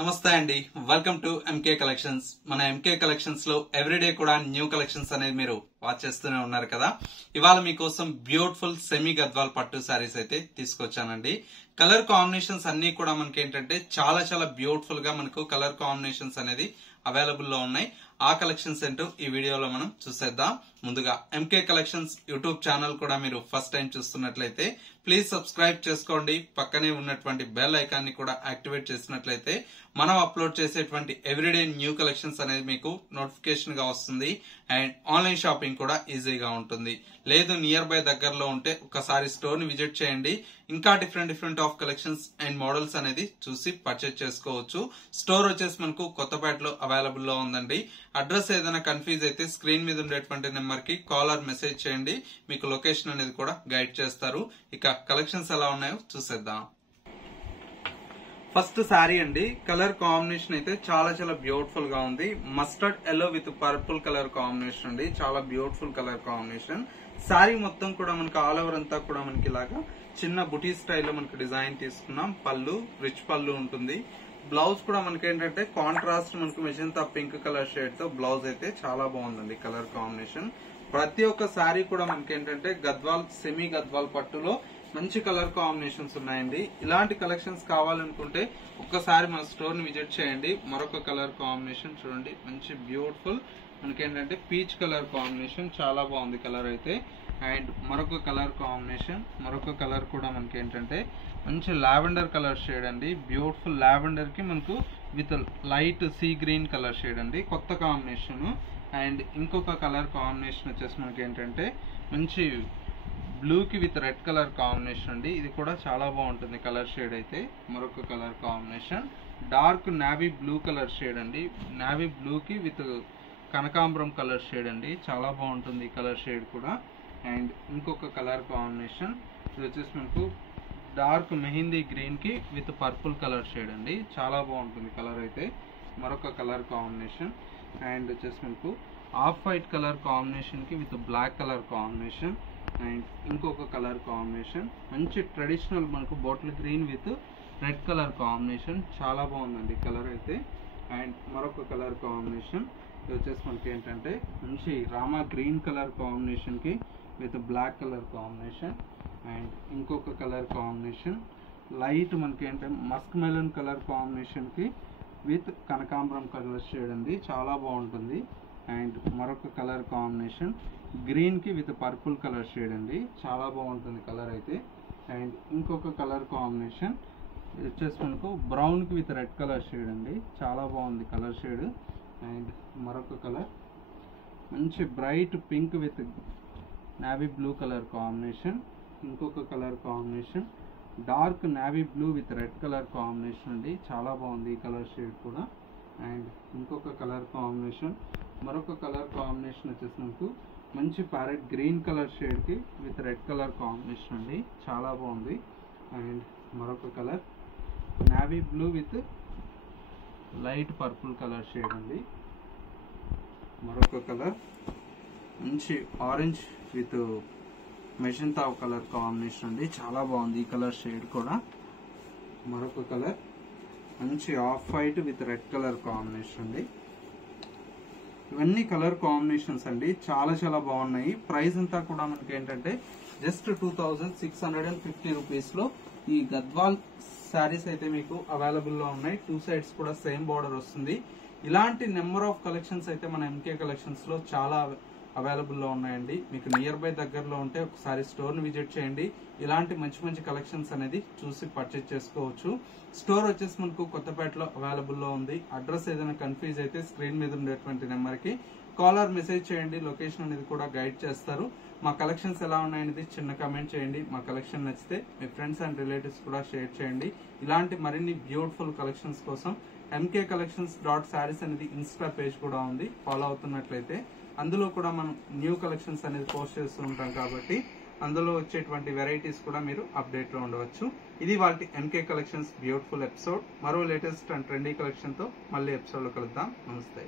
నమస్తే అండి, welcome to MK collections. మన ఎంకే కలెక్షన్స్ లో ఎవ్రీడే కూడా న్యూ కలెక్షన్స్ అనేది మీరు వాచ్ చేస్తూనే ఉన్నారు కదా. ఇవాళ మీకోసం బ్యూటిఫుల్ సెమీ గద్వాల్ పట్టు శారీస్ అయితే తీసుకొచ్చానండి. కలర్ కాంబినేషన్స్ అన్ని కూడా మనకి ఏంటంటే చాలా చాలా బ్యూటిఫుల్ గా మనకు కలర్ కాంబినేషన్స్ అనేది అవైలబుల్ లో ఉన్నాయి. ఆ కలెక్షన్స్ ఏంటో ఈ వీడియోలో మనం చూసేద్దాం. ముందుగా ఎంకే కలెక్షన్స్ యూట్యూబ్ ఛానల్ కూడా మీరు ఫస్ట్ టైం చూస్తున్నట్లయితే ప్లీజ్ సబ్స్క్రైబ్ చేసుకోండి. పక్కనే ఉన్నటువంటి బెల్ ఐకాన్ ని కూడా యాక్టివేట్ చేసినట్లయితే మనం అప్లోడ్ చేసేటువంటి ఎవ్రీడే న్యూ కలెక్షన్స్ అనేది మీకు నోటిఫికేషన్ గా వస్తుంది. అండ్ ఆన్లైన్ షాపింగ్ కూడా ఈజీగా ఉంటుంది. లేదు నియర్ బై దగ్గరలో ఉంటే ఒకసారి స్టోర్ ని విజిట్ చేయండి. ఇంకా different of collections and models అనేది చూసి పర్చేజ్ చేసుకోవచ్చు. స్టోర్ వచ్చేసి మనకు కొత్తపేటలో అవైలబుల్ లో ఉందండి. అడ్రస్ ఏదైనా కన్ఫ్యూజ్ అయితే స్క్రీన్ మీద ఉండేటువంటి నెంబర్ కి కాల్ ఆర్ మెసేజ్ చేయండి. మీకు లొకేషన్ అనేది కూడా గైడ్ చేస్తారు. ఇక కలెక్షన్స్ ఎలా ఉన్నాయో చూసేద్దాం. ఫస్ట్ శారీ అండి. కలర్ కాంబినేషన్ అయితే చాలా చాలా బ్యూటిఫుల్ గా ఉంది. Mustard yellow with purple colour combination అండి. చాలా బ్యూటిఫుల్ కలర్ కాంబినేషన్. శారీ మొత్తం కూడా మనకి ఆల్ ఓవర్ అంతా కూడా మనకి ఇలాగా చిన్న బుటీ స్టైల్లో మనకి డిజైన్ తీసుకున్నాం. పళ్ళు రిచ్ పళ్ళు ఉంటుంది. బ్లౌజ్ కూడా మనకి ఏంటంటే కాంట్రాస్ట్ మనకు మెజంతా పింక్ కలర్ షేడ్ తో బ్లౌజ్ అయితే చాలా బాగుందండి. కలర్ కాంబినేషన్ ప్రతి ఒక్క శారీ కూడా మనకి ఏంటంటే గద్వాల్ సెమీ గద్వాల్ పట్టులో మంచి కలర్ కాంబినేషన్స్ ఉన్నాయండి. ఇలాంటి కలెక్షన్స్ కావాలనుకుంటే ఒక్కసారి మన స్టోర్ ని విజిట్ చేయండి. మరొక కలర్ కాంబినేషన్ చూడండి, మంచి బ్యూటిఫుల్ మనకేంటంటే పీచ్ కలర్ కాంబినేషన్ చాలా బాగుంది కలర్ అయితే. అండ్ మరొక కలర్ కాంబినేషన్, మరొక కలర్ కూడా మనకి ఏంటంటే మంచి లావెండర్ కలర్ షేడ్ అండి. బ్యూటిఫుల్ లావెండర్ కి మనకు with light sea green colour shade అండి, కొత్త కాంబినేషన్. అండ్ ఇంకొక కలర్ కాంబినేషన్ వచ్చేసి మనకి ఏంటంటే మంచి బ్లూ కి విత్ రెడ్ కలర్ కాంబినేషన్ అండి. ఇది కూడా చాలా బాగుంటుంది కలర్ షేడ్ అయితే. మరొక colour combination dark navy blue colour shade అండి. నావీ బ్లూ కి విత్ కనకాంబరం కలర్ షేడ్ అండి. చాలా బాగుంటుంది ఈ కలర్ షేడ్ కూడా. అండ్ ఇంకొక కలర్ కాంబినేషన్ ఇది వచ్చేసి మనకు డార్క్ మెహందీ గ్రీన్ కి విత్ పర్పుల్ కలర్ షేడ్ అండి. చాలా బాగుంటుంది కలర్ అయితే. మరొక కలర్ కాంబినేషన్ అండ్ వచ్చేసి మనకు ఆఫ్ వైట్ కలర్ కాంబినేషన్ కి with black colour combination. And ఇంకొక కలర్ కాంబినేషన్ మంచి ట్రెడిషనల్ మనకు bottle green with red colour combination. చాలా బాగుందండి కలర్ అయితే. అండ్ మరొక కలర్ కాంబినేషన్ ఇది వచ్చేసి మనకి ఏంటంటే మంచి రామా గ్రీన్ కలర్ కాంబినేషన్ కి with black colour combination. And ఇంకొక కలర్ కాంబినేషన్ లైట్ మనకి ఏంటంటే మస్క్ మెలన్ కలర్ కాంబినేషన్ కి విత్ కనకాంబరం కలర్ షేడ్ అండి. చాలా బాగుంటుంది. అండ్ మరొక కలర్ కాంబినేషన్ గ్రీన్ కి విత్ పర్పుల్ కలర్ షేడ్ అండి. చాలా బాగుంటుంది కలర్ అయితే. అండ్ ఇంకొక కలర్ కాంబినేషన్ వచ్చేసి మనకు బ్రౌన్ కి విత్ రెడ్ కలర్ షేడ్ అండి. చాలా బాగుంది కలర్ షేడ్. అండ్ మరొక కలర్ మంచి bright pink with navy blue colour combination. ఇంకొక colour combination dark navy blue with red colour combination అండి. చాలా బాగుంది ఈ కలర్ షేడ్ కూడా. అండ్ ఇంకొక కలర్ కాంబినేషన్, మరొక కలర్ కాంబినేషన్ వచ్చేసి మనకు మంచి ప్యారెట్ గ్రీన్ కలర్ షేడ్ కి విత్ రెడ్ కలర్ కాంబినేషన్ అండి. చాలా బాగుంది. అండ్ మరొక colour navy blue with light purple colour shade అండి. మరొక కలర్ మంచి orange with magenta colour combination అండి. చాలా బాగుంది ఈ కలర్ షేడ్ కూడా. మరొక కలర్ మంచి off white with red colour combination అండి. ఇవన్నీ కలర్ కాంబినేషన్స్ అండి. చాలా చాలా బాగున్నాయి. ప్రైస్ అంతా కూడా మనకి ఏంటంటే జస్ట్ 2650 రూపీస్ లో ఈ గద్వాల్ శారీస్ అయితే మీకు అవైలబుల్ లో ఉన్నాయి. టూ సైడ్స్ కూడా సేమ్ బార్డర్ వస్తుంది. ఇలాంటి నెంబర్ ఆఫ్ కలెక్షన్స్ అయితే మన ఎంకే కలెక్షన్స్ లో చాలా అవైలబుల్ లో ఉన్నాయండి. మీకు నియర్ బై దగ్గరలో ఉంటే ఒకసారి స్టోర్ ని విజిట్ చేయండి. ఇలాంటి మంచి మంచి కలెక్షన్స్ అనేది చూసి పర్చేజ్ చేసుకోవచ్చు. స్టోర్ వచ్చేసి మనకు కొత్తపేటలో అవైలబుల్ లో ఉంది. అడ్రస్ ఏదైనా కన్ఫ్యూజ్ అయితే స్క్రీన్ మీద ఉండేటువంటి నెంబర్ కి కాల్ ఆర్ మెసేజ్ చేయండి. లొకేషన్ అనేది కూడా గైడ్ చేస్తారు. మా కలెక్షన్స్ ఎలా ఉన్నాయనేది చిన్న కమెంట్ చేయండి. మా కలెక్షన్ నచ్చితే మీ ఫ్రెండ్స్ అండ్ రిలేటివ్స్ కూడా షేర్ చేయండి. ఇలాంటి మరిన్ని బ్యూటిఫుల్ కలెక్షన్స్ కోసం ఎంకే కలెక్షన్స్ .sarees అనేది ఇన్స్టా పేజ్ కూడా ఉంది. ఫాలో అవుతున్నట్లయితే అందులో కూడా మనం న్యూ కలెక్షన్స్ అనేది పోస్ట్ చేస్తూ ఉంటాం కాబట్టి అందులో వచ్చేటువంటి వెరైటీస్ కూడా మీరు అప్డేట్ లో ఉండవచ్చు. ఇది వాటి ఎంకే కలెక్షన్స్ బ్యూటిఫుల్ ఎపిసోడ్. మరో లేటెస్ట్ అండ్ ట్రెండీ కలెక్షన్ తో మళ్ళీ ఎపిసోడ్ లో కలుద్దాం. నమస్తే.